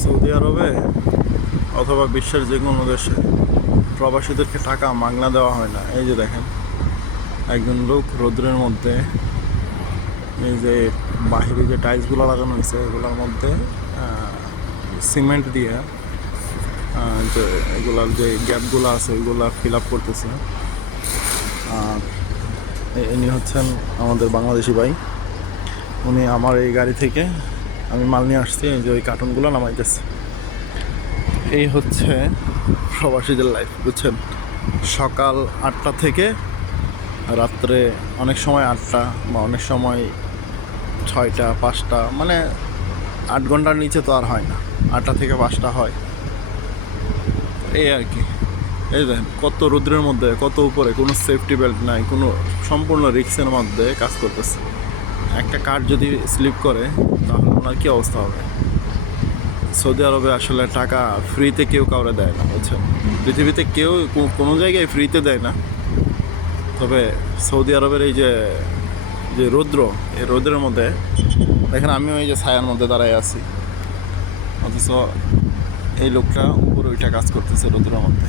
Saudi আরবে অথবা বিশ্বের যে কোনো দেশে প্রবাসীদেরকে টাকা মাগনা দেওয়া হয় না। এই যে দেখেন, একজন লোক রৌদ্রের মধ্যে এই যে বাহিরে যে টাইলসগুলো লাগানো হয়েছে এগুলোর মধ্যে সিমেন্ট দিয়ে যে এগুলার যে গ্যাপগুলো আছে ওইগুলো ফিল আপ করতেছে। আর ইনি হচ্ছেন আমাদের বাংলাদেশি ভাই। উনি আমার এই গাড়ি থেকে আমি মাল নিয়ে আসছি, এই যে ওই কার্টুনগুলো নামাইতেছে। এই হচ্ছে প্রবাসীদের লাইফ, বুঝছেন। সকাল 8টা থেকে রাত্রে অনেক সময় 8টা বা অনেক সময় 6টা 5টা, মানে 8 ঘন্টার নিচে তো আর হয় না, 8টা থেকে 5টা হয়, এই আর কি। এই দেখেন কত রৌদ্রের মধ্যে, কত উপরে, কোনো সেফটি বেল্ট নাই, কোনো সম্পূর্ণ রিস্কের মধ্যে কাজ করতেছে। একটা কার যদি স্লিপ করে তাহলে ওনার কী অবস্থা হবে। সৌদি আরবে আসলে টাকা ফ্রিতে কেউ কাউরে দেয় না, বুঝছেন। পৃথিবীতে কেউ কোনো জায়গায় ফ্রিতে দেয় না, তবে সৌদি আরবের এই যে যে রৌদ্র, এই রৌদ্রের মধ্যে দেখেন আমিও এই যে ছায়ার মধ্যে দাঁড়ায় আছি, অথচ এই লোকটা উপরে ওইটা কাজ করতেছে রৌদ্রের মধ্যে।